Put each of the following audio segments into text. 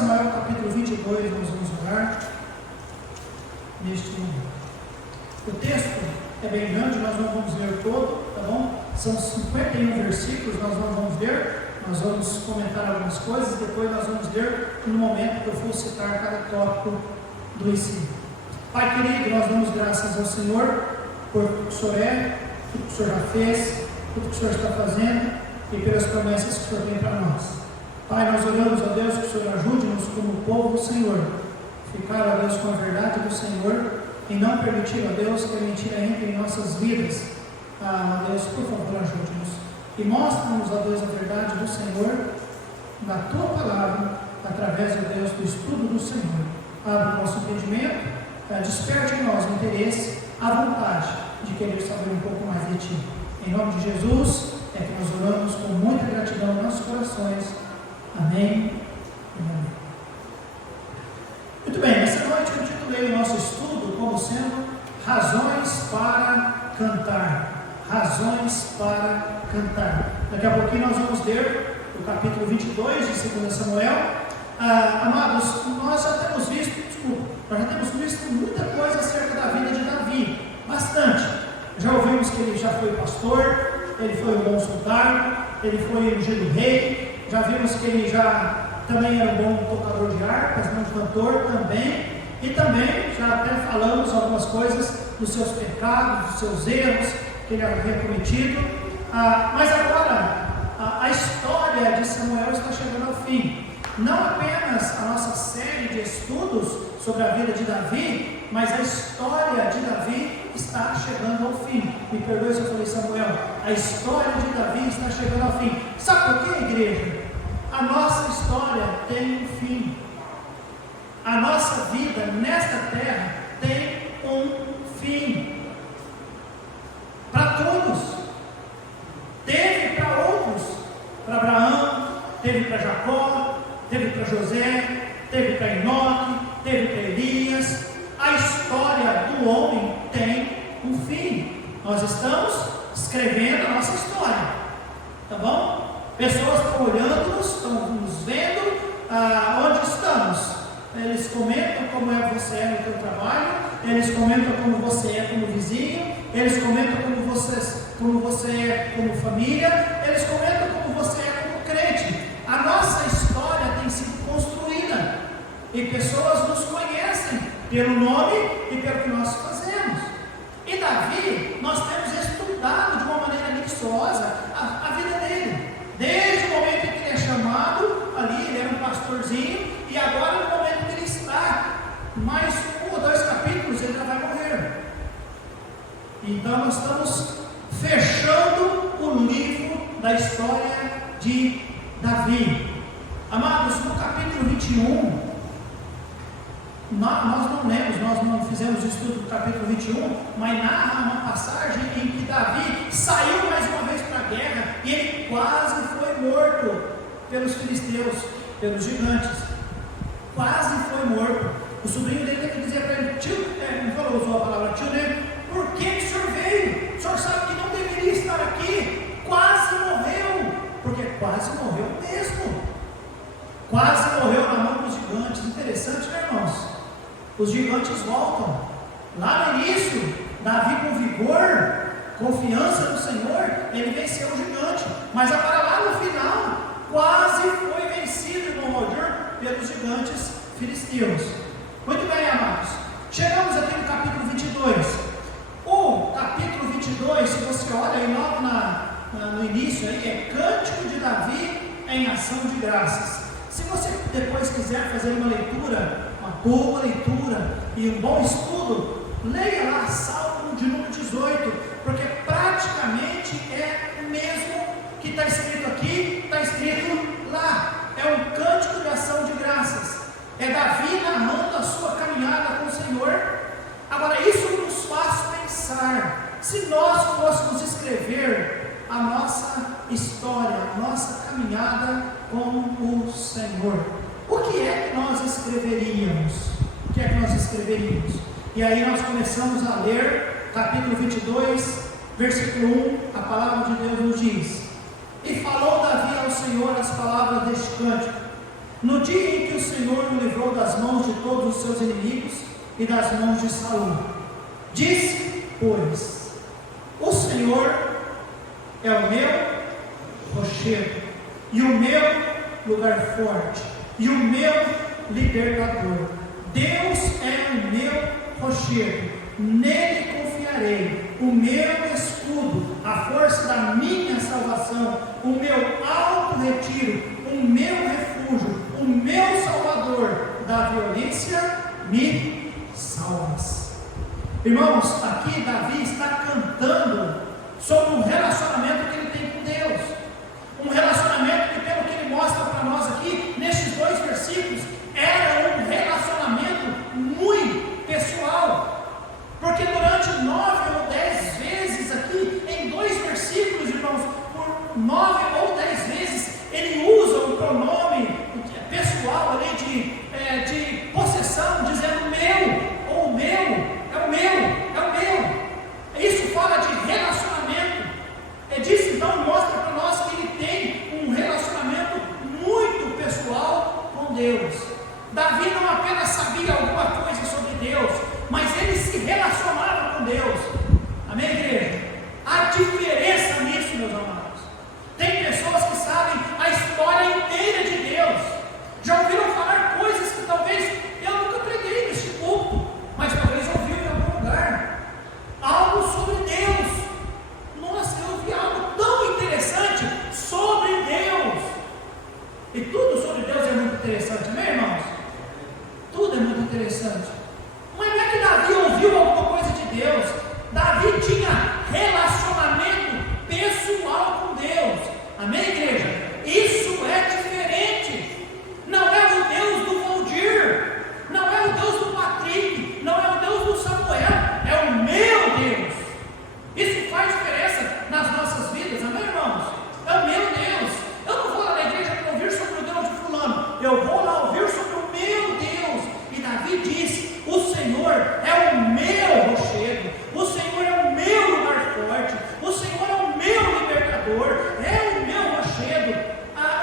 Samuel capítulo 22, nós vamos orar neste momento. O texto é bem grande, nós não vamos ler todo, tá bom? São 51 versículos, nós não vamos ler, nós vamos comentar algumas coisas, depois nós vamos ler no momento que eu for citar cada tópico do ensino. Pai querido, nós damos graças ao Senhor por tudo que o Senhor é, tudo que o Senhor já fez, tudo que o Senhor está fazendo e pelas promessas que o Senhor tem para nós. Pai, nós oramos a Deus que o Senhor ajude-nos como povo do Senhor, ficar, a Deus, com a verdade do Senhor e não permitir, a Deus, que a mentira entre em nossas vidas. Ah, Deus, por favor, ajude-nos e mostra-nos, a Deus, a verdade do Senhor na Tua Palavra, através, a Deus, do estudo do Senhor. Abre o nosso entendimento, desperte em nós o interesse, a vontade de querer saber um pouco mais de Ti. Em nome de Jesus, é que nós oramos com muita gratidão em nossos corações. Amém. Amém. Muito bem, nessa noite eu titulei o nosso estudo como sendo razões para cantar. Razões para cantar. Daqui a pouquinho nós vamos ler o capítulo 22 de 2 Samuel. Amados, nós já temos visto muita coisa acerca da vida de Davi, bastante. Já ouvimos que ele já foi pastor, ele foi um bom soldado, ele foi ungido rei, já vimos que ele já também era um bom tocador de harpas, um cantor também, e também já até falamos algumas coisas dos seus pecados, dos seus erros que ele havia cometido, mas agora a história de Samuel está chegando ao fim. Não apenas a nossa série de estudos sobre a vida de Davi, mas a história de Davi está chegando ao fim. Me perdoe se eu falei Samuel, a história de Davi está chegando ao fim. Sabe por quê, igreja? A nossa história tem um fim. A nossa vida nesta terra tem um fim. Para todos. Teve para outros. Para Abraão, teve para Jacó, teve para José, teve para Enoque, teve para Elias. A história do homem tem um fim. Nós estamos escrevendo a nossa história, tá bom? Pessoas estão olhando-nos, estão nos vendo, onde estamos. Eles comentam como é você é no seu trabalho, eles comentam como você é como vizinho, eles comentam como você é como família, eles comentam como você é como crente. A nossa história tem sido construída e pessoas nos conhecem pelo nome e pelo que nós fazemos. E Davi, nós temos estudado de uma maneira minuciosa a vida dele. Desde o momento em que ele é chamado, ali ele era um pastorzinho, e agora no momento que ele está, mais 1 ou 2 capítulos, ele já vai morrer. Então nós estamos fechando o livro da história de Davi. Amados, no capítulo 21, nós não lemos, nós não fizemos o estudo do capítulo 21, mas narra uma passagem em que Davi saiu mais uma vez para a guerra e ele quase foi morto pelos filisteus, pelos gigantes. Quase foi morto. O sobrinho dele teve que dizer para ele: tio, usou a palavra tio, né? Por que o senhor veio? O senhor sabe que não deveria estar aqui. Quase morreu, porque quase morreu mesmo. Quase morreu na mão dos gigantes. Interessante, né, irmãos? Os gigantes voltam. Lá no início, Davi com vigor, confiança no Senhor, ele venceu o gigante. Mas agora lá no final, quase foi vencido, irmão Roger, pelos gigantes filisteus. Muito bem, amados. Chegamos aqui no capítulo 22. O capítulo 22, se você olha aí logo no início, aí, é Cântico de Davi em ação de graças. Se você depois quiser fazer uma leitura, uma boa leitura e um bom estudo, leia lá Salmo de número 18, porque praticamente é o mesmo que está escrito aqui, está escrito lá. É um cântico de ação de graças. É Davi narrando a sua caminhada com o Senhor. Agora, isso nos faz pensar, se nós fôssemos escrever a nossa história, a nossa caminhada com o Senhor, o que é que nós escreveríamos? O que é que nós escreveríamos? E aí nós começamos a ler capítulo 22, versículo 1, a palavra de Deus nos diz: E falou Davi ao Senhor as palavras deste cântico: no dia em que o Senhor o livrou das mãos de todos os seus inimigos e das mãos de Saul. Disse, pois, o Senhor é o meu rochedo, e o meu lugar forte, e o meu libertador. Deus é o meu rochedo, nele confiarei, o meu escudo, a força da minha salvação, o meu alto retiro, o meu refúgio, o meu salvador, da violência me salvas. Irmãos, aqui Davi está cantando sobre um relacionamento que ele tem com Deus, um relacionamento que, pelo que ele mostra para nós aqui, nestes 2 versículos, era um relacionamento muito pessoal, porque durante 9 ou 10 vezes aqui, em 2 versículos, irmãos, por 9 ou 10 vezes, ele usa o pronome pessoal ali de possessão, dizendo meu, ou meu, é o meu, é o meu. Isso fala de relacionamento. Disso então mostra para nós que ele tem um relacionamento muito pessoal com Deus. Davi não apenas sabia alguma coisa sobre Deus, mas ele se relacionava com Deus. Amém, igreja? Há diferença nisso, meus amados. Tem pessoas que sabem a história inteira de Deus, já ouviram falar coisas que talvez eu nunca preguei neste culto, mas talvez ouviu em algum lugar, algo sobre Deus. Nossa, eu ouvi algo tão interessante sobre Deus, e tudo sobre Deus é muito interessante, amém, irmãos? Tudo é muito interessante, mas não é que Davi ouviu alguma coisa de Deus. Davi tinha relacionamento pessoal com Deus, amém, igreja? Isso é diferente. Não é o Deus do Valdir, não é o Deus do Patrick, não é o Deus do Samuel, é o meu Deus. Isso faz diferença nas nossas vidas, amém, irmãos? É o meu Deus. Eu não vou lá na igreja para ouvir sobre o Deus de fulano, eu vou lá ouvir sobre o meu Deus. E Davi disse, o Senhor é o meu rochedo, o Senhor é o meu lugar forte, o Senhor é o meu libertador, é o meu rochedo,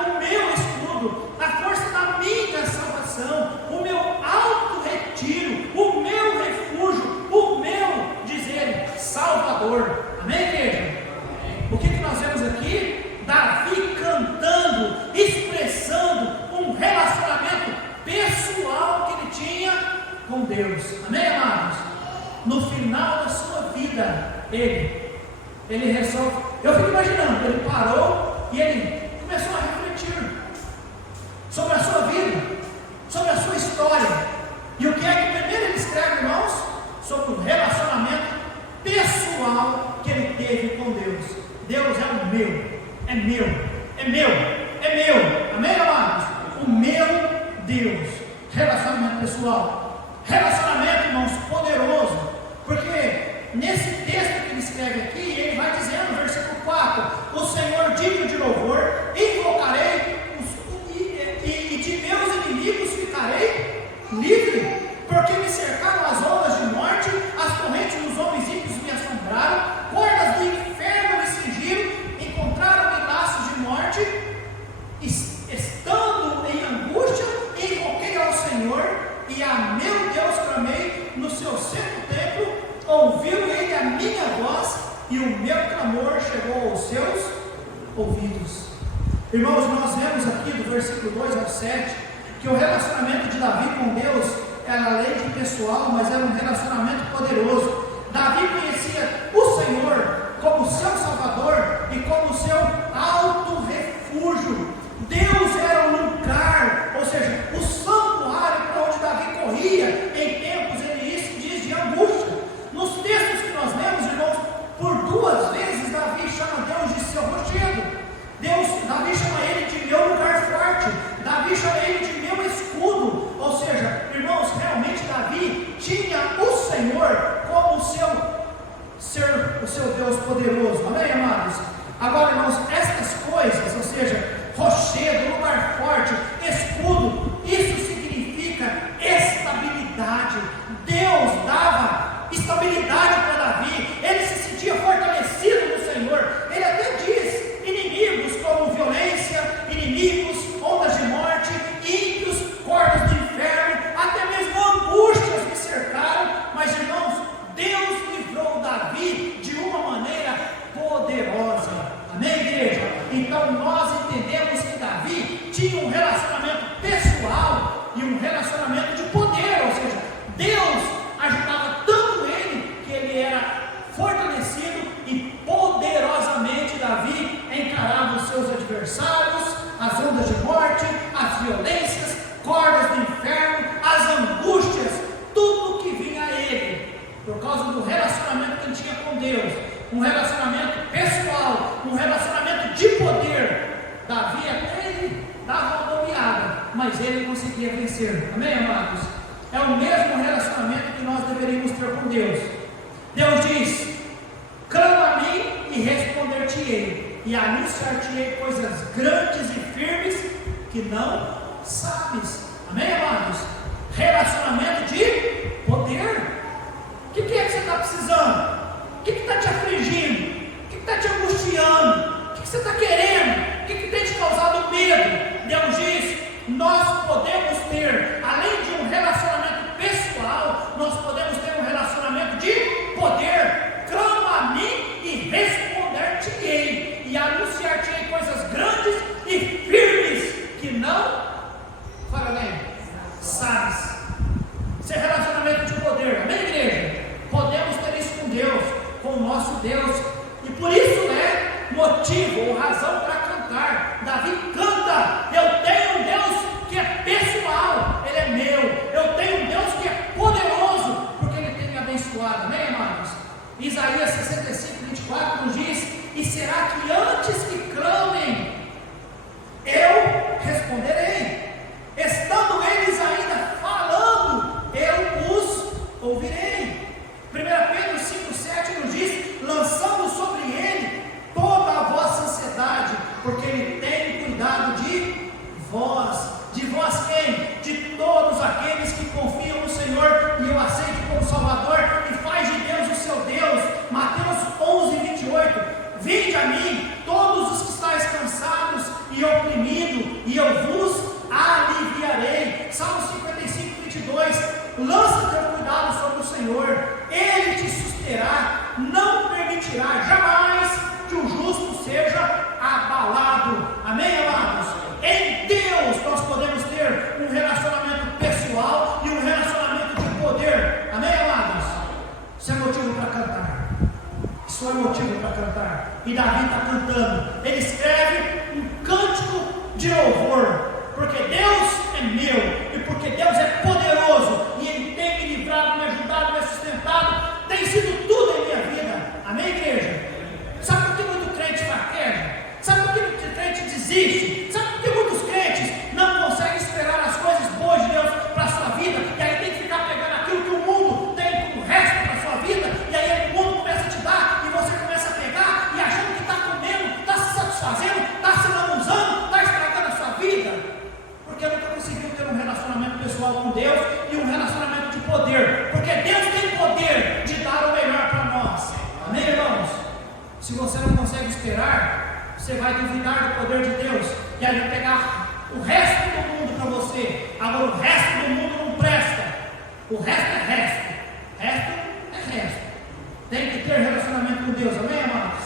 o meu escudo, a força da minha salvação, o meu alto retiro, o meu refúgio, o meu, diz ele, salvador. Amém, igreja? O que nós vemos aqui? Davi cantando, expressando um relacionamento pessoal que ele tinha com Deus. Amém, amados? No final da sua vida, ele resolve. Eu fico imaginando, ele parou e ele começou a refletir sobre a sua vida, sobre a sua história. E o que é que primeiro ele escreve, irmãos? Sobre o relacionamento pessoal que ele teve com Deus. Deus é o meu, é meu, é meu, é meu. Amém, amados? O meu Deus. Relacionamento pessoal. Relacionamento, irmãos, poderoso. Porque nesse texto que ele escreve aqui, ele vai dizendo no versículo 4: o Senhor digno de louvor, invocarei, e de meus inimigos ficarei livre, porque me cercaram as ondas de morte, as correntes dos homens ímpios me assombraram, cordas do inferno me cingiram, encontraram-me laços de morte, estando em angústia, invoquei ao Senhor, e a meu Deus clamei no seu santo templo, ouviu ele a minha voz, e o meu clamor chegou aos seus ouvidos. Irmãos, nós vemos aqui do versículo 2 ao 7, que o relacionamento de Davi com Deus era além de pessoal, mas era um relacionamento poderoso. Davi conhecia o Senhor como seu Salvador e como seu alto refúgio. Deus era o lugar, ou seja, o santuário para onde Davi corria em tempos, ele diz, de angústia. Nos textos que nós lemos, irmãos, por 2 vezes Davi chama Deus de seu rochedo. Davi chama ele de meu lugar forte, Davi chama ele de meu escudo. Ou seja, irmãos, realmente Davi tinha o Senhor como seu conseguiria vencer. Amém, amados? É o mesmo relacionamento que nós deveríamos ter com Deus. Deus diz: clama a mim e responder-te-ei, e anunciar-te-ei coisas grandes e firmes que não sabes. Amém, amados? Relacionamento de poder. O que é que você está precisando? O que está te afligindo? O que está te angustiando? O que você está querendo? O que tem te causado medo? Deus diz: nós podemos ter, além de um relacionamento pessoal, nós podemos ter um relacionamento de poder. Clama a mim e responder-te-ei, e anunciar-te-ei coisas grandes e firmes que não, fala bem, sabes. Isso é relacionamento de poder. Amém, igreja? Podemos ter isso com Deus, com o nosso Deus, e por isso é motivo ou razão para cantar. Davi canta: eu tenho um Deus que é pessoal, Ele é meu. Eu tenho um Deus que é poderoso, porque Ele tem me abençoado. Amém, amados? Isaías 65, 24 nos diz: e será que antes que clamem, eu responderei? Estando eles ainda falando, eu os ouvirei. 1 Pedro 5,7 nos diz: lançando sobre ele toda a vossa ansiedade, porque ele tem cuidado de vós. De vós quem? De todos aqueles que confiam no Senhor e o aceitam como Salvador, e faz de Deus o seu Deus. Mateus 11:28: vinde a mim, todos os que estáis cansados e oprimidos, e eu vos aliviarei. Salmo 55:22: lança teu cuidado sobre o Senhor, Ele te susterá, não permitirá jamais que o justo seja abalado. Amém, amados? Em Deus nós podemos ter um relacionamento pessoal e um relacionamento de poder. Amém, amados? Isso é motivo para cantar. Isso é motivo para cantar. E Davi está cantando. Ele escreve um cântico de louvor, porque Deus é meu, e porque Deus é poderoso, e Ele tem me livrado, me ajudado, me sustentado, tem sido tudo em minha vida. Amém, igreja? Sabe por que muito crente fraqueja? Sabe por que muito crente desiste? Sabe por que muitos crentes não conseguem esperar as coisas boas de Deus para a sua vida, e aí tem que ficar pegando aquilo que o mundo tem como resto para a sua vida, e aí o mundo começa a te dar, e você começa a pegar, e achando que está comendo, está se satisfazendo, está se lambuzando, está estragando a sua vida, porque nunca conseguiu ter um relacionamento pessoal com Deus e um relacionamento de poder, porque Deus tem poder de dar o melhor para nós. Amém, irmãos? Se você não consegue esperar, você vai duvidar do poder de Deus, e aí vai pegar o resto do mundo para você. Agora o resto do mundo não presta. O resto é resto. Resto é resto. Tem que ter relacionamento com Deus. Amém, amados?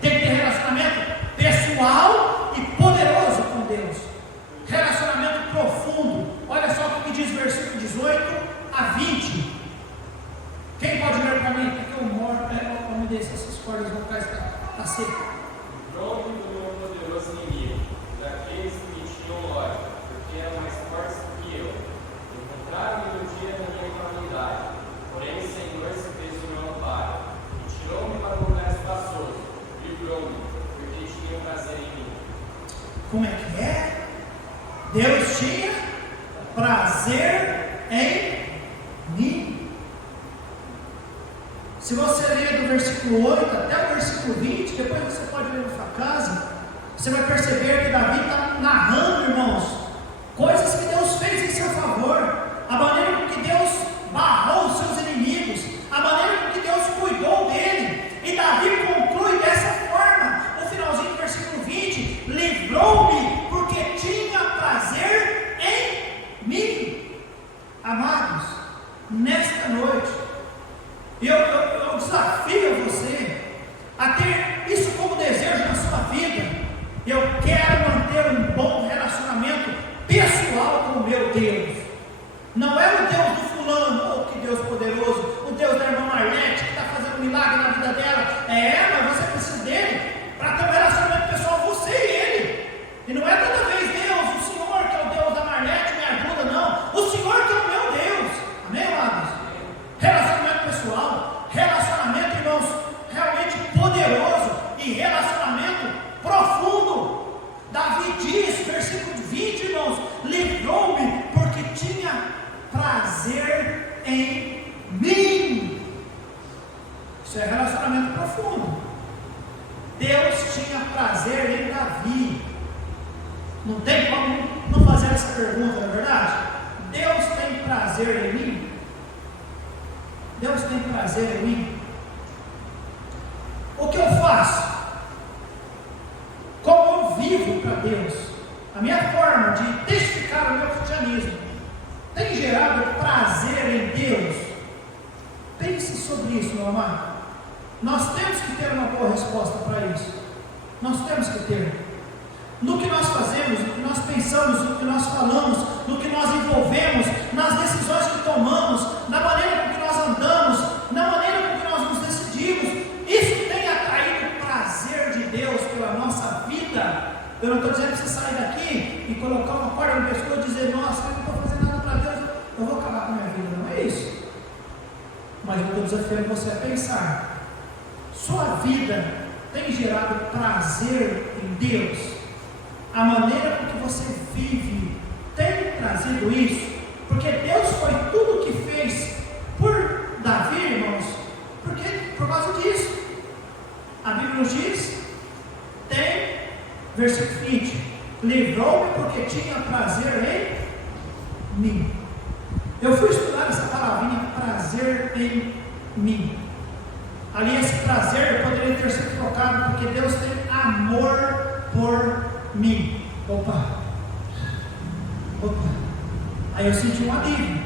Tem que ter relacionamento pessoal e poderoso com Deus. Relacionamento profundo. Olha só o que diz o versículo 18 a 20. Quem pode ler para mim? Porque eu moro, me descer essas cordas vocais, está seco. Pronto como um poderoso inimigo, daqueles que me tinham ódio, porque eram mais fortes do que eu. Encontraram-me no dia da minha calamidade, porém o Senhor se fez o meu amparo, e tirou-me para um lugar espaçoso, livrou-me, porque tinha prazer em mim. Como é que é? Deus tinha prazer em mim. Se você ler do versículo 8 até o versículo 20, depois você pode ler na sua casa, você vai perceber que Davi está narrando, irmãos, coisas que Deus fez em seu favor, a maneira com que Deus barrou os seus inimigos, a maneira com que Deus cuidou dele. E Davi conclui dessa forma, no finalzinho do versículo 20: livrou-me porque tinha prazer em mim. Amados, nesta noite, eu desafio você a ter isso como desejo na sua vida. Eu quero manter um bom relacionamento pessoal com o meu Deus. Não é o Deus do fulano, oh que Deus poderoso, o Deus da irmã Marlete que está fazendo um milagre na vida dela. Mas você precisa dele para ter um relacionamento pessoal, você e ele. E não é toda vez Deus, o Senhor que é o Deus da Marlete me ajuda, não. O Senhor que é o meu Deus. Amém, amados? Relacionamento pessoal, relacionamento, irmãos, realmente poderoso e relacionamento profundo. Davi diz, versículo 20, irmãos: livrou-me porque prazer em mim. Isso é relacionamento profundo. Deus tinha prazer em Davi. Não tem como não fazer essa pergunta, não é verdade? Deus tem prazer em mim? Deus tem prazer em mim? O que eu faço? Como eu vivo para Deus? A minha forma de testificar o meu cristianismo tem gerado prazer em Deus? Pense sobre isso, meu amado. Nós temos que ter uma boa resposta para isso. Nós temos que ter. No que nós fazemos, no que nós pensamos, no que nós falamos, no que nós envolvemos, nas decisões que tomamos, na maneira com que nós andamos, na maneira com que nós nos decidimos, isso tem atraído o prazer de Deus pela nossa vida. Eu não estou dizendo para você sair daqui e colocar uma corda no pescoço e dizer, nossa, eu não estou fazendo nada para Deus, eu vou acabar com a minha vida. Não é isso. Mas eu estou desafiando você a pensar. Sua vida tem gerado prazer em Deus? A maneira com que você vive tem trazido isso? Porque Deus foi tudo o que fez por Davi, irmãos, por causa disso. A Bíblia nos diz, tem, versículo 20, livrou-me porque tinha prazer em mim. Eu fui estudar essa palavrinha, prazer em mim. Ali esse prazer poderia ter sido trocado porque Deus tem amor por mim. Opa. Aí eu senti um alívio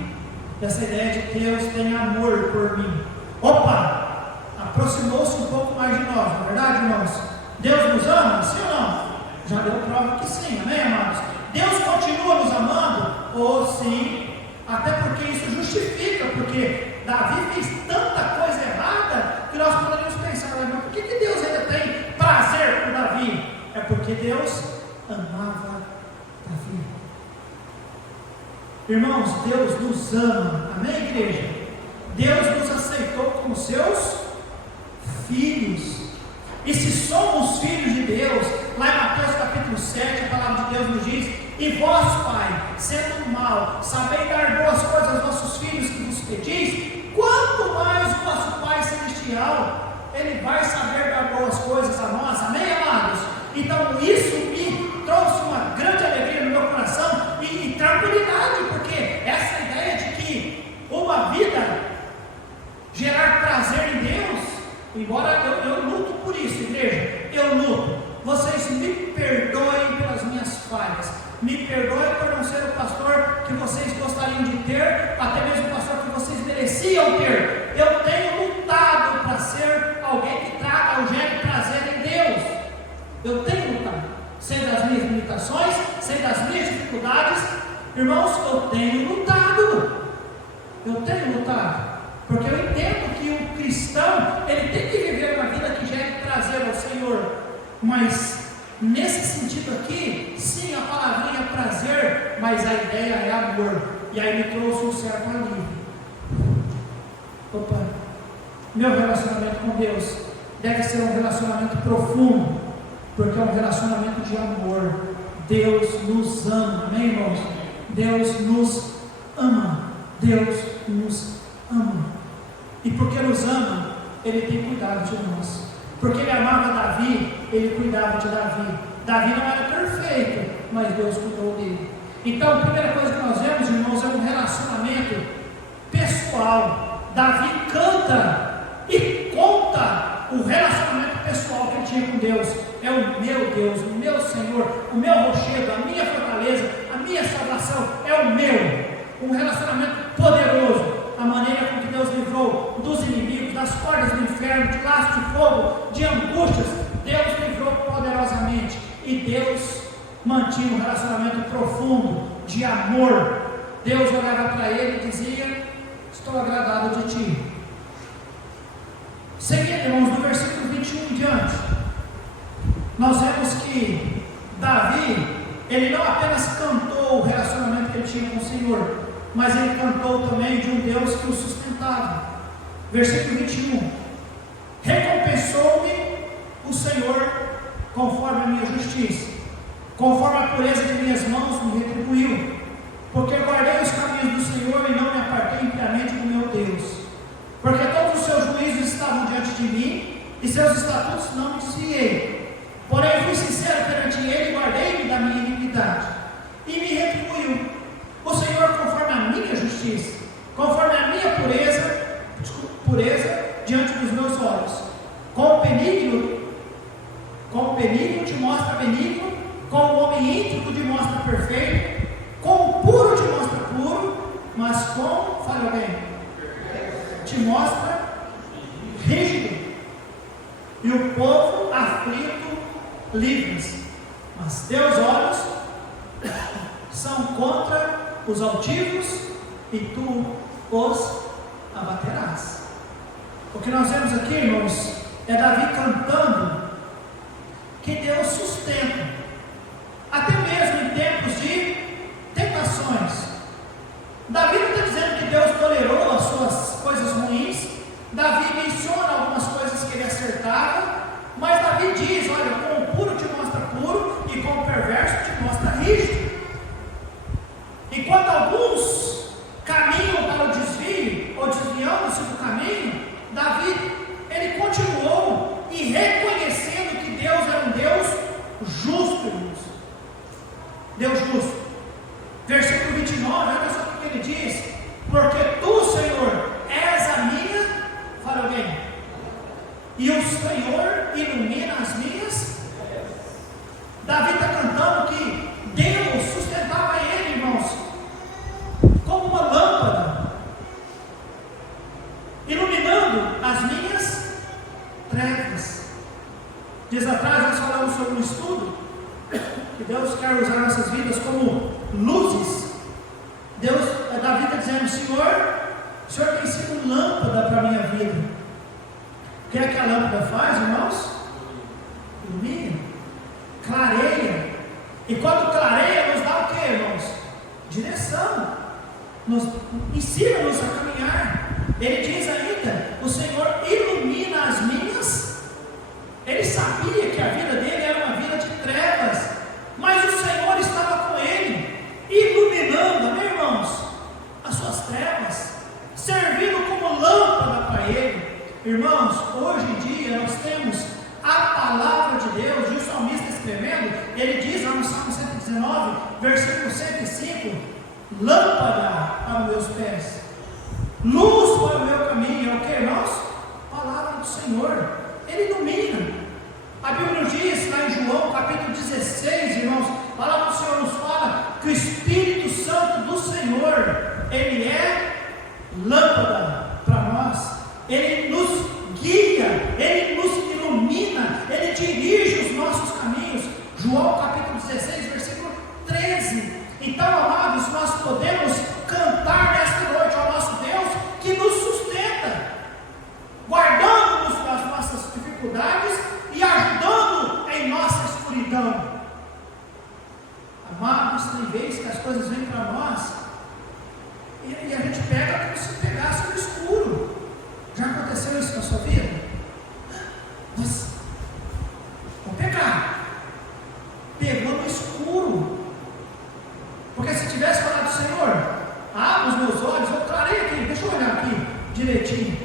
dessa ideia de que Deus tem amor por mim. Opa, aproximou-se um pouco mais de nós, não é verdade, irmãos? Deus nos ama, sim ou não? Já deu prova que sim, amém, amados? Deus continua nos amando? Oh, sim. Até porque isso justifica, porque Davi fez tanta coisa errada que nós poderíamos pensar, mas por que Deus ainda tem prazer por Davi? É porque Deus amava Davi. Irmãos, Deus nos ama, amém, igreja? Deus nos aceitou como seus filhos. E se somos filhos de Deus, lá em Mateus capítulo 7, a palavra de Deus nos diz: e vós, Pai, sendo mal, sabeis dar boas coisas aos vossos filhos que vos pedis, quanto mais o vosso Pai Celestial, Ele vai saber dar boas coisas a nós, amém, amados? Então isso me trouxe uma grande alegria no meu coração e tranquilidade, porque essa ideia de que uma vida gerar prazer em Deus, embora eu luto por isso, igreja, eu luto. Vocês me perdoem pelas minhas falhas, me perdoem por não ser o pastor que vocês gostariam de ter, até mesmo o pastor que vocês mereciam ter. Eu tenho lutado para ser alguém que traga o gere prazer em Deus. Eu tenho lutado, sei das minhas limitações, sei das minhas dificuldades. Irmãos, eu tenho lutado, porque eu entendo que o cristão, ele tem que viver uma vida que gere prazer ao Senhor. Mas nesse sentido aqui, sim, a palavrinha é prazer, mas a ideia é amor. E aí me trouxe um certo alívio. Opa, meu relacionamento com Deus deve ser um relacionamento profundo, porque é um relacionamento de amor. Deus nos ama, amém, irmãos? Deus nos ama. Deus nos ama. E porque nos ama, Ele tem cuidado de nós. Porque Ele amava Davi, Ele cuidava de Davi. Davi não era perfeito, mas Deus cuidou dele. Então a primeira coisa que nós vemos, irmãos, é um relacionamento pessoal. Davi canta e conta o relacionamento pessoal que ele tinha com Deus. É o meu Deus, o meu Senhor, o meu rochedo, a minha fortaleza, a minha salvação, é o meu. Um relacionamento poderoso. A maneira com que Deus livrou dos inimigos, das cordas do inferno, de laços de fogo, de angústias. Deus livrou poderosamente. E Deus mantinha um relacionamento profundo, de amor. Deus olhava para ele e dizia: estou agradado de ti. Seguindo, irmãos, do versículo 21 em diante, nós vemos que Davi, ele não apenas cantou o relacionamento que ele tinha com o Senhor, mas ele cantou também de um Deus que o sustentava. Versículo 21: recompensou-me o Senhor conforme a minha justiça, conforme a pureza de minhas mãos me retribuiu, porque guardei os caminhos do Senhor e não me apartei seus estatutos não me desviei. Porém, fui sincero perante ele e guardei-me da minha iniquidade. E me retribuiu o Senhor conforme a minha justiça, conforme a minha pureza diante dos meus olhos. Com o benigno te mostra benigno, com o homem íntegro te mostra perfeito, com o puro te mostra puro, mas com, fala bem, te mostra rígido. E o povo aflito livres. Mas teus olhos são contra os altivos e tu os abaterás. O que nós vemos aqui, irmãos, é Davi cantando que Deus sustenta, até mesmo em tempos de tentações. Davi não está dizendo que Deus tolerou as suas coisas ruins. Davi menciona algumas coisas que ele acertava, mas Davi diz: olha, com o puro te mostra puro e com o perverso te mostra rígido. Enquanto alguns caminham para o desvio, ou desviando-se do caminho, Davi, ele continuou e reconhecendo que Deus era um Deus justo, irmãos. Deus justo. Versículo 29, olha só o que ele diz: porque tu, Senhor, és a minha, fala alguém, e o Senhor ilumina as minhas. Davi está cantando que Deus sustentava ele, irmãos, como uma lâmpada, iluminando as minhas trevas. Dias atrás nós falamos sobre um estudo que Deus quer usar nossas vidas como luzes. Davi está dizendo: o Senhor tem sido lâmpada para a minha vida. O que é que a lâmpada faz, irmãos? Ilumina, clareia. E quando clareia, nos dá o que, irmãos? Direção. Ensina-nos a caminhar. Ele diz ainda: o Senhor ilumina as minhas. Ele sabia que a vida dele era uma vida de trevas, mas o Senhor estava com ele, iluminando, amém, irmãos, as suas trevas, servindo como lâmpada para ele. Irmãos, hoje em dia nós temos a palavra de Deus, e o salmista escrevendo, ele diz lá no Salmo 119, versículo 105: lâmpada para os meus pés, luz para o meu caminho. É o que, irmãos? Palavra do Senhor, ele ilumina. A Bíblia nos diz lá em João capítulo 16, irmãos, a palavra do Senhor nos fala que o Espírito Santo do Senhor, ele é lâmpada para nós, ele nos guia, ele nos ilumina, ele dirige os nossos caminhos. João capítulo 16, versículo 13. Então, amados, nós podemos cantar nesta noite ao nosso Deus que nos sustenta, guardando-nos das nossas dificuldades e ajudando em nossa escuridão. Amados, tem vezes que as coisas vêm para nós e a gente pega como se pegasse no escuro. Já aconteceu isso na sua vida? Nossa, vou pegar. Pegou no escuro. Porque se tivesse falado: Senhor, abre os meus olhos, eu clarei aqui, deixa eu olhar aqui direitinho.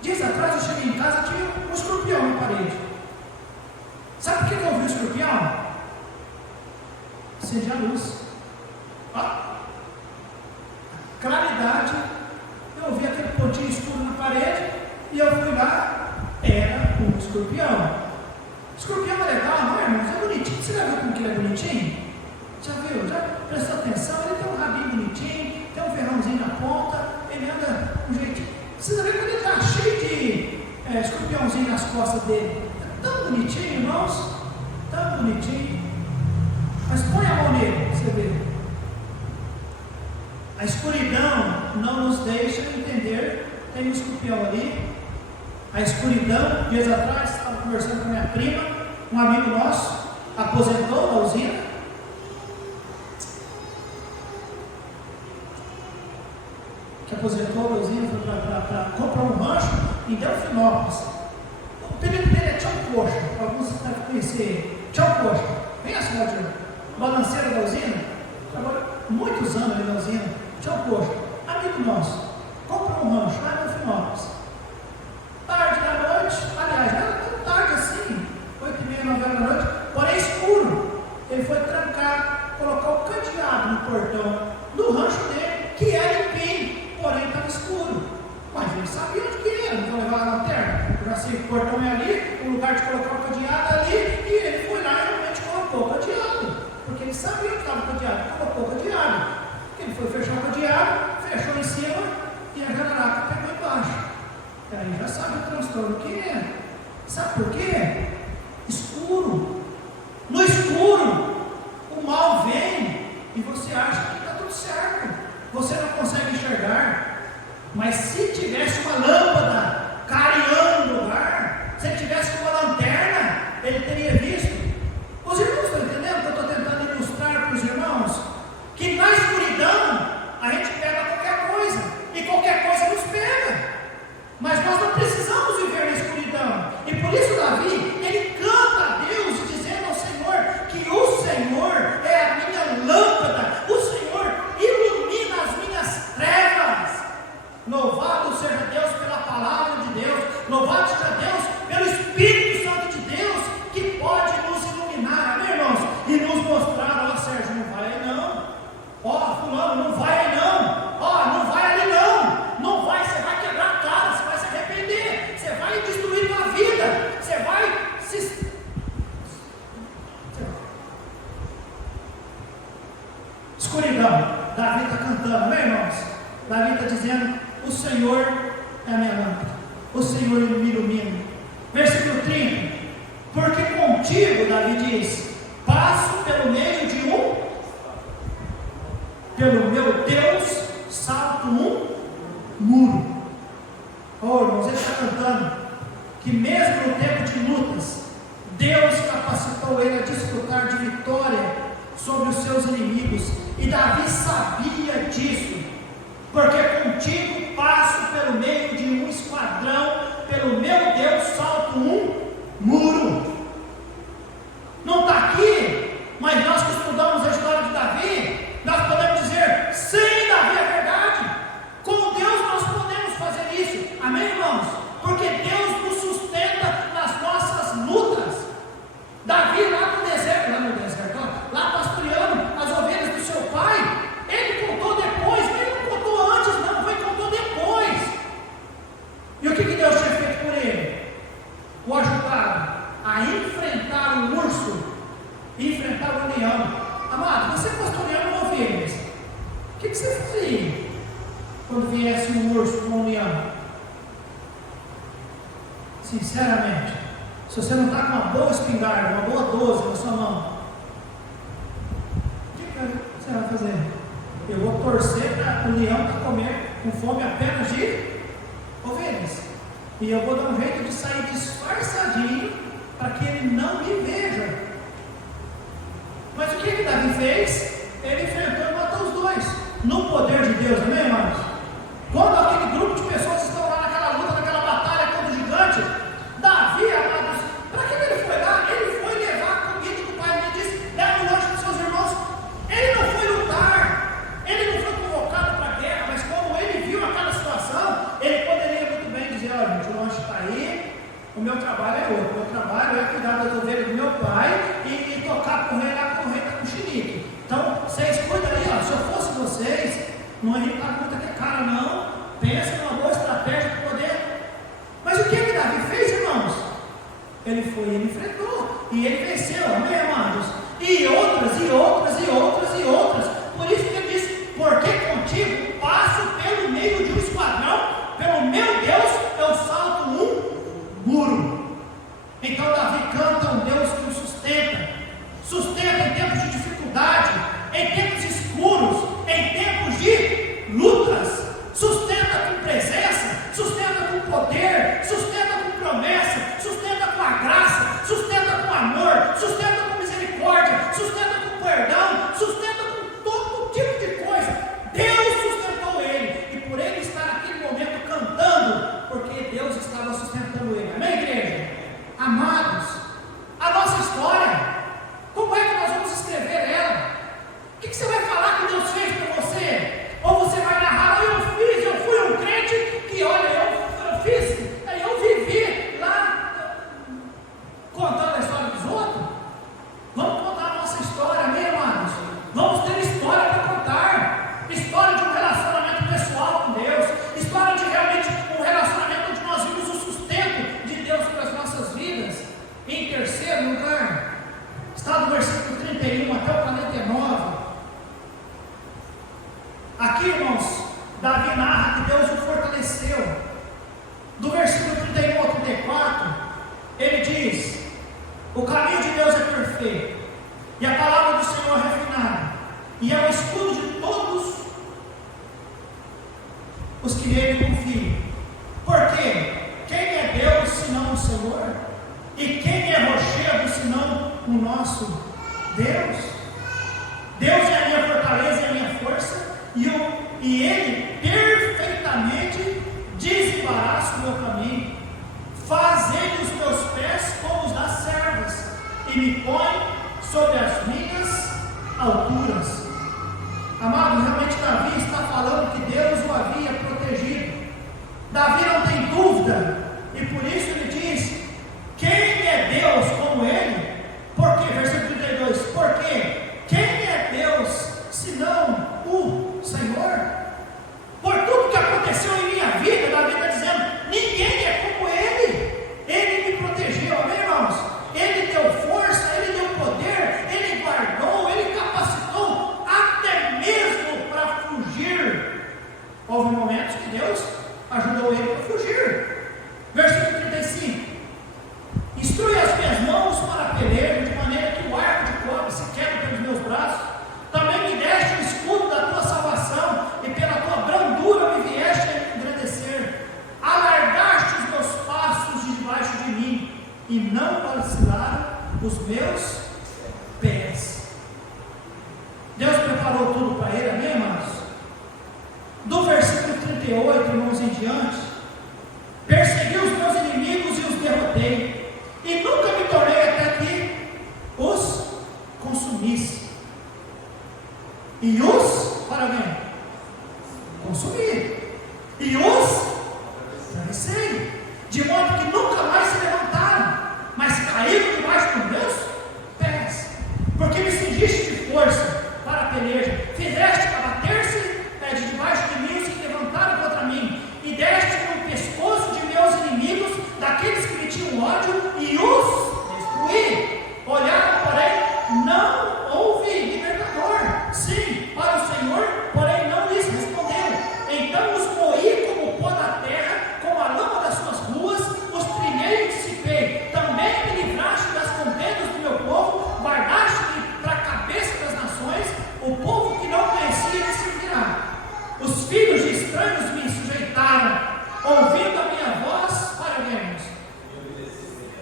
Dias atrás eu cheguei em casa e tinha um escorpião na parede. Sabe por que eu vi o escorpião? Acendi a luz. Claridade. Eu vi aquele pontinho escuro na parede e eu fui lá. Era um escorpião. Escorpião é legal, não é, irmãos? É bonitinho. Você já viu como que ele é bonitinho? Já viu? Já prestou atenção? Ele tem um rabinho bonitinho, tem um ferrãozinho na ponta, ele anda com um jeitinho. Precisa ver quando ele está cheio de escorpiãozinho nas costas dele. É tão bonitinho, irmãos. Tão bonitinho. Mas põe a mão nele, você vê. A escuridão não nos deixa entender. Tem um escorpião ali. A escuridão, dias atrás, estava conversando com a minha prima, um amigo nosso aposentou da usina. Que aposentou da usina, foi para comprar um rancho em Delfinópolis. O apelido dele é Tchau Coxa, alguns devem conhecer. Tchau Coxa, bem a cidade, balanceira da usina, agora muitos anos ali na usina. Tchau Coxa, amigo nosso, comprou um rancho lá em Delfinópolis. Tarde da noite, aliás, escuro. Mas ele sabia onde que era, não vou levar a lanterna. Eu já sei que o portão é ali, o lugar de colocar o cadeado ali, e ele foi lá e realmente colocou o cadeado. Porque ele sabia onde estava o cadeado, colocou o cadeado. Ele foi fechar o cadeado, fechou em cima e a jararaca pegou embaixo. E aí já sabe o transtorno que é. Sabe por quê? Escuro. No escuro, o mal vem e você acha que está tudo certo. Você não consegue enxergar. Mas se tivesse uma lâmpada clareando o lugar, se ele tivesse uma lanterna, ele teria visto. Os irmãos estão entendendo o que eu estou tentando ilustrar para os irmãos? Que na escuridão a gente pega qualquer coisa, e qualquer coisa nos pega. Mas nós não precisamos viver na escuridão. E por isso Davi, ele canta a Deus, dizendo ao Senhor que o Senhor é a minha lâmpada, o Senhor ilumina as minhas trevas. Louvado seja Deus pela palavra de Deus, louvado seja Deus pelo Espírito Santo de Deus, que pode nos iluminar, amém, irmãos? E nos mostrar, ó Sérgio, não vai aí não, ó fulano, não vai aí não, ó, não vai ali não vai, você vai quebrar a cara, você vai se arrepender, você vai destruir tua vida, você vai se... Escuridão, Davi está cantando, amém, irmãos? Davi está dizendo: o Senhor é a minha lâmpada, o Senhor me ilumina. Versículo 30: porque contigo, Davi diz, passo pelo meio de pelo meu Deus, salto muro. Oh, irmãos, ele está cantando que mesmo no tempo de lutas, Deus capacitou ele a desfrutar de vitória sobre os seus inimigos, e Davi sabia disso. Porque contigo passo pelo meio de um esquadrão, pelo meu Deus salto muro. Não está aqui, mas nós que estudamos a história de Davi, nós podemos dizer: sim, Davi é verdade. Com Deus nós podemos fazer isso, amém, irmãos? Porque Deus nos sustenta nas nossas lutas. Davi lá no deserto, lá pastoreando as ovelhas do seu pai, ele contou depois, ele não contou antes, não, foi contou depois. E o que Deus tinha feito por ele? O ajudaram a enfrentar o urso, enfrentar o leão. Amado, você pastoreando ovelhas, o que você fazia quando viesse um urso com um leão? Sinceramente, se você não está com uma boa espingarda, uma boa 12 na sua mão, o que você vai fazer? Eu vou torcer para o leão que comer com fome apenas de ovelhas. E eu vou dar um jeito de sair disfarçadinho para que ele não me veja. Mas o que Davi fez? Ele enfrentou e matou os dois. No poder de Deus, amém, irmãos? Quando aquele grupo de pessoas estão lá naquela luta, naquela batalha contra o gigante, Davi, amados, para que ele foi lá? Ele foi levar a comida que o pai lhe disse: leve longe dos seus irmãos. Ele não foi lutar, ele não foi convocado para a guerra, mas como ele viu aquela situação, ele poderia muito bem dizer: olha, gente, o lanche está aí, o meu trabalho é outro, o meu trabalho é cuidar das ovelhas do meu pai e tocar com o rei lá, com o rei está com chilique. Então, vocês cuidam aí, ó, se eu fosse vocês, não ia estar com muita cara não, pensa numa boa estratégia para poder. Mas o que Davi fez, irmãos? Ele foi, ele enfrentou, e ele venceu, amém, amados? E outras, e outras, e outras, e outras. Por isso que ele disse: porque contigo passo pelo meio de um esquadrão, pelo meu Deus eu salto muro. Então Davi canta um Deus que o sustenta em tempos de dificuldade, em tempos escuros, em tempos de lutas, sustenta com presença, sustenta com poder, sustenta com promessa, sustenta com a graça, sustenta com amor, sustenta com misericórdia, sustenta com perdão, sustenta com os que nele confiam. Porque quem é Deus senão o Senhor? E quem é rochedo senão o nosso Deus? Deus é a minha fortaleza e a minha força, e Ele perfeitamente desembaraça o meu caminho. Faz Ele os meus pés como os das servas, e me põe sobre as minhas alturas. Amado, realmente Davi está falando que Deus o havia protegido. Davi não tem dúvida, e por isso ele diz: quem é Deus como ele? Porque, versículo 32, porque quem é Deus senão o Senhor? Por tudo que aconteceu em minha vida, Davi está dizendo: ninguém é como ele. Ele me protegeu, amém, irmãos? Ele deu força, ele deu poder, ele guardou, ele capacitou, até mesmo para fugir. Houve momentos que Deus ajudou ele a fugir. Versículo 35: instrui as minhas mãos para a peleja, de maneira que o arco de cobre se quebra pelos meus braços. Também me deste o escudo da tua salvação, e pela tua brandura me vieste a engrandecer. Alargaste os meus passos debaixo de mim, e não vacilaram os meus pés. Deus preparou tudo para ele, amém, irmãos? Do versículo 38, irmãos, em diante: persegui os meus inimigos e os derrotei, e nunca me tornei até que os consumisse. E os, para bem, consumi. E os travessei, de modo que nunca mais se levantaram, mas caíram debaixo dos meus pés. Porque me cingiste de força para a peleja, fizeste abater-se de debaixo de mim os que levantaram contra mim, e deste no pescoço de meus inimigos, daqueles que me tinham ódio, e os destruí. Olharam, porém não houve libertador. Sim, para o Senhor, porém não lhes responderam. Então os moí como o pó da terra, como a lama das suas ruas, os trilhei e dissipei. Também me livraste das contendas do meu povo, guardaste-me para a cabeça das nações, o povo que não conhecia me servirá. Os filhos de estranhos me sujeitaram, ouvindo a minha voz para vermos.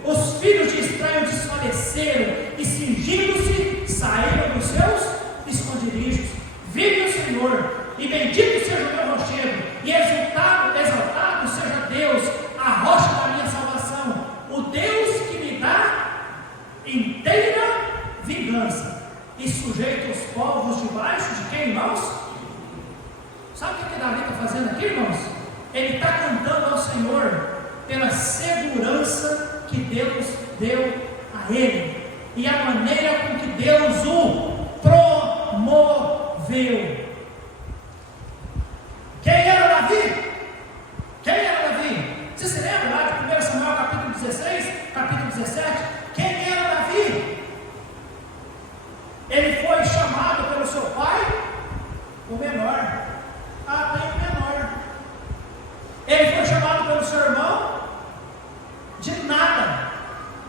Os filhos de estranhos desfaleceram e, cingindo-se, saíram dos seus esconderijos. Vive o Senhor, e bendito seja o meu rochedo, e exaltado seja Deus, a rocha da minha salvação, o Deus que me dá inteira vingança, e sujeita os povos debaixo de quem, irmãos? Sabe o que Davi está fazendo aqui, irmãos? Ele está cantando ao Senhor pela segurança que Deus deu a ele, e a maneira com que Deus o promoveu. Quem era Davi? Quem era Davi? Você se lembra lá de 1 Samuel capítulo 16, capítulo 17? Quem era Davi? Ele foi chamado pelo seu pai, o menor. Tem o menor. Ele foi chamado pelo seu irmão de nada.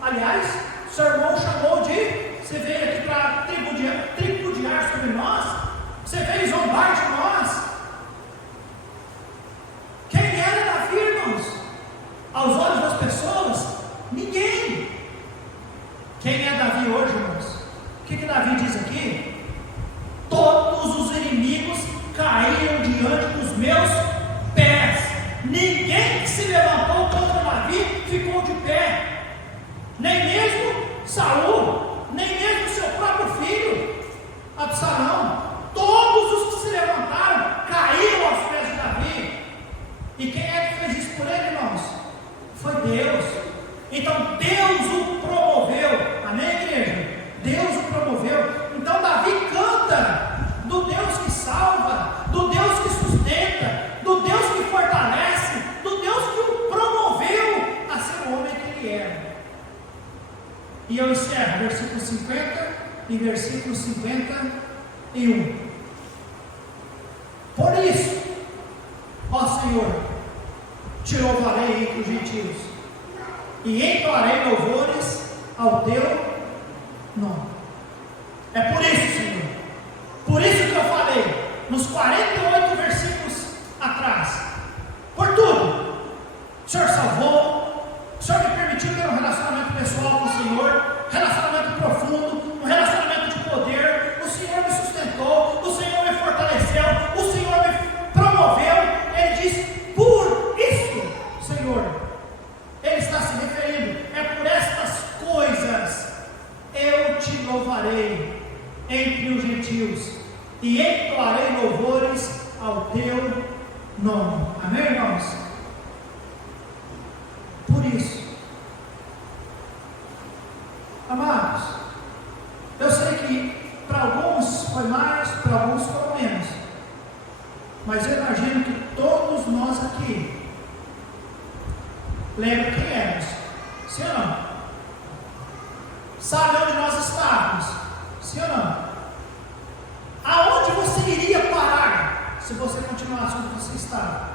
Aliás, seu irmão chamou de: você veio aqui para tripudiar sobre nós? Você veio zombar de nós? Quem era Davi, irmãos? Aos olhos das pessoas, ninguém. Quem é Davi hoje, irmãos? O que Davi diz aqui? Todos os inimigos caíram diante dos meus pés. Ninguém que se levantou contra Davi ficou de pé. Nem mesmo Saul, nem mesmo seu próprio filho Absalão. Todos os que se levantaram caíram aos pés de Davi. E quem é que fez isso por ele, irmãos? Foi Deus. Então Deus o promoveu. Amém, igreja? Deus o promoveu. Então Davi canta do Deus que salva, do Deus que sustenta, do Deus que fortalece, do Deus que o promoveu a ser o homem que ele é. E eu encerro versículo 50 e versículo 51. Por isso, ó Senhor, te louvarei entre os gentios, e entoarei louvores ao teu nome. É por isso, Senhor, por isso que eu falei nos 48 versículos atrás, Senhor salvou, o Senhor me permitiu ter um relacionamento pessoal com o Senhor, relacionamento profundo, um relacionamento de poder, o Senhor me sustentou, o Senhor me fortaleceu, o Senhor me promoveu. Ele diz, por isso, Senhor, Ele está se referindo, é por estas coisas eu te louvarei entre os gentios e entoarei louvores ao teu nome. Amém, irmãos? Por isso, amados, eu sei que para alguns foi mais, para alguns foi menos, mas eu imagino que todos nós aqui lembram quem éramos, sim ou não? Sabe onde nós estávamos, sim ou não? Aonde você iria parar se você continuasse onde você estava?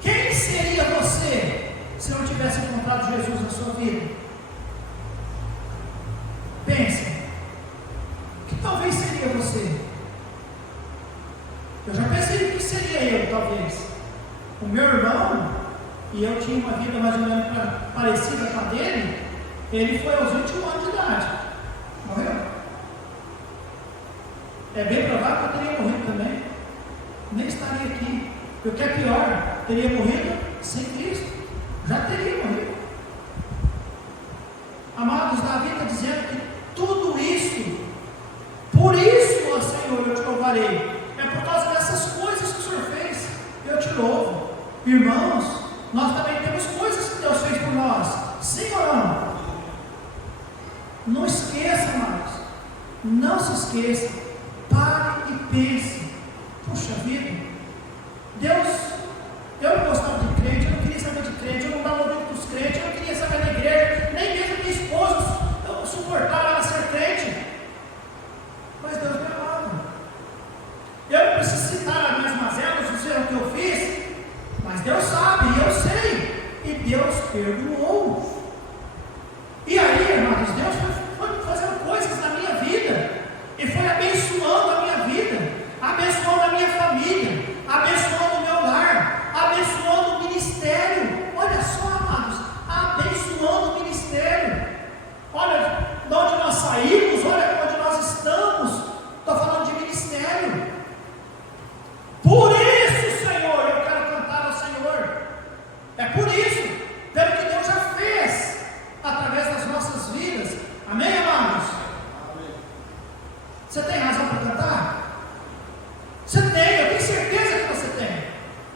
Quem seria você se não tivesse encontrado Jesus na sua vida? Pense, que talvez seria você. Eu já pensei que seria eu, talvez. O meu irmão, e eu tinha uma vida mais ou menos parecida com a dele, ele foi aos 21 anos de idade. Morreu. É bem provável que eu teria morrido também. Nem estaria aqui. E o que é pior, teria morrido sem Cristo. Já teria morrido. Amados, Davi está dizendo que tudo isso, por isso, ó Senhor, eu te louvarei. É por causa dessas coisas que o Senhor fez, eu te louvo. Irmãos, nós também temos coisas que Deus fez por nós. Sim ou não? Não esqueça, amados. Não se esqueça. Pare e pense. Puxa vida, Deus, eu não gostava de crente, eu não queria saber de crente, eu não dava ouvido para os crentes, eu não queria saber da igreja, nem mesmo minha esposa eu suportava ela ser crente. Mas Deus me amava. Eu não preciso citar as minhas mazelas, não sei o que eu fiz, mas Deus sabe, e eu sei, e Deus perdoou. E aí, irmãos, Deus foi fazendo coisas na minha vida, e foi abençoando a minha vida, abençoando a minha família, abençoando o meu lar, abençoando o ministério. Olha só, amados, abençoando o ministério. Olha de onde nós saímos, olha onde nós estamos. Estou falando de ministério. Por isso, Senhor, eu quero cantar ao Senhor. É por isso, pelo que Deus já fez através das nossas vidas. Amém, amados? Amém. Você tem razão para cantar? Você tem, eu tenho certeza que você tem.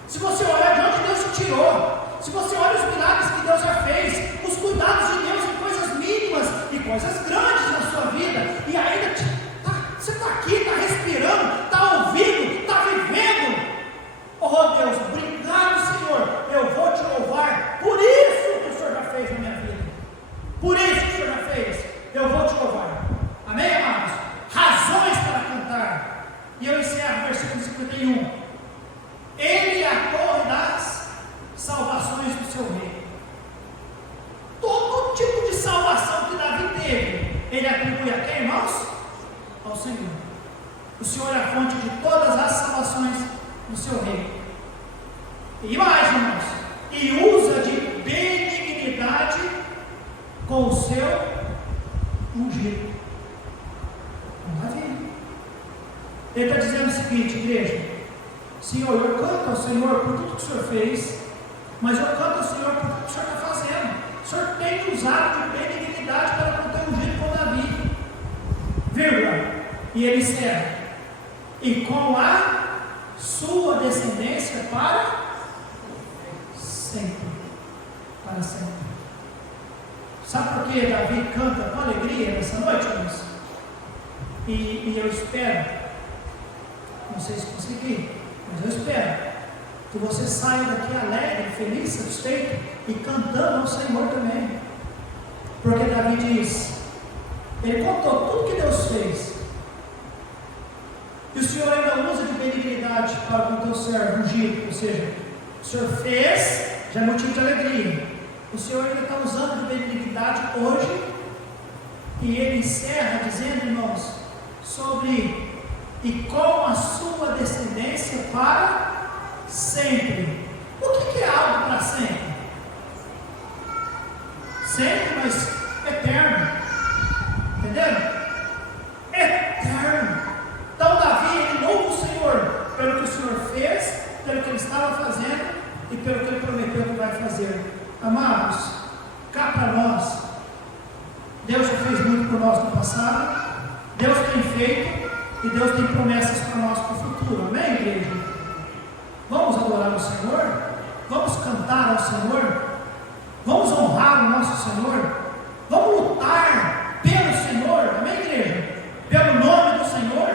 Se você olhar de onde Deus te tirou, se você olha os milagres que Deus já fez, os cuidados de Deus em coisas mínimas e coisas grandes na sua vida, e ainda você está aqui, está respirando, está ouvindo, está vivendo. Oh Deus, obrigado, Senhor, eu vou te louvar por isso que o Senhor já fez na minha vida. Por isso que o Senhor já fez, eu vou te louvar. Amém, amados? Razões para cantar. E eu encerro o versículo 51. Ele é a torre das salvações do seu rei. Todo tipo de salvação que Davi teve, ele atribui a quem, irmãos? Ao Senhor. O Senhor é a fonte de todas as salvações do seu rei. E mais, irmãos, e usa de benignidade com o seu ungido. Davi. Ele está dizendo o seguinte, igreja: Senhor, eu canto ao Senhor por tudo que o Senhor fez, mas eu canto ao Senhor por tudo que o Senhor está fazendo. O Senhor tem usado de benignidade para não ter ungido com Davi. Vírgula. E ele encerra: e com a sua descendência para sempre. Para sempre. Sabe por que Davi canta com alegria nessa noite, irmãos? E eu espero, não sei se consegui, mas eu espero que você saia daqui alegre, feliz, satisfeito e cantando ao Senhor também. Porque Davi diz, ele contou tudo que Deus fez, e o Senhor ainda usa de benignidade para com o teu servo ungido. Ou seja, o Senhor fez, já é motivo de alegria. O Senhor ainda está usando de benignidade hoje, e ele encerra dizendo, irmãos, sobre e com a sua descendência para sempre. O que é algo para sempre? e pelo que Ele prometeu que vai fazer. Amados, cá para nós, Deus já fez muito por nós no passado, Deus tem feito e Deus tem promessas para nós para o futuro. Amém, igreja? Vamos adorar o Senhor? Vamos cantar ao Senhor? Vamos honrar o nosso Senhor? Vamos lutar pelo Senhor? Amém, igreja? Pelo nome do Senhor,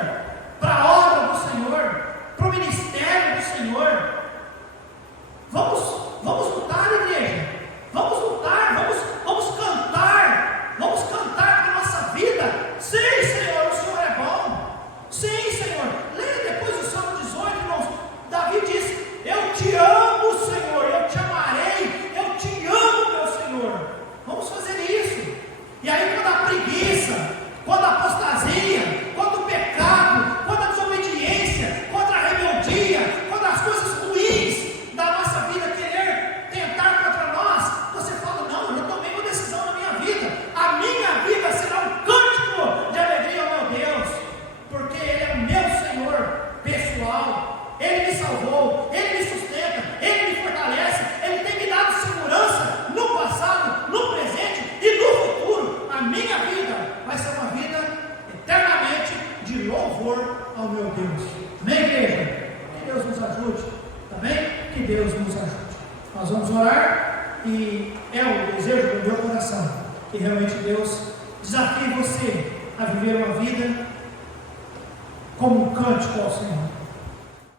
para a obra do Senhor, para o ministério do Senhor. Vamos lutar, igreja. Vamos lutar, vamos cantar. Vamos cantar com a nossa vida. Sim, Senhor, o Senhor é bom. Sim, Senhor. Leia depois o Salmo 18, irmãos. Davi disse: eu te amo, Senhor, eu te amarei, eu te amo, meu Senhor. Vamos fazer isso. E aí, quando a preguiça, quando a apostasia, quando o pecado, quando a desobediência, quando a rebeldia, quando as coisas ruins da nossa vida querer tentar contra nós, você fala: não, eu tomei uma decisão na minha vida. A minha vida será um cântico de alegria ao meu Deus, porque Ele é o meu Senhor pessoal. Ele me salvou, Ele me sustenta, Ele me fortalece, Ele tem me dado segurança no passado, no presente e no futuro. A minha vida vai ser uma vida eternamente de louvor ao meu Deus. Amém, igreja? Que Deus nos ajude, tá bem? Que Deus nos ajude. Nós vamos orar e é o desejo do meu coração que realmente Deus desafie você a viver uma vida como um cântico ao Senhor.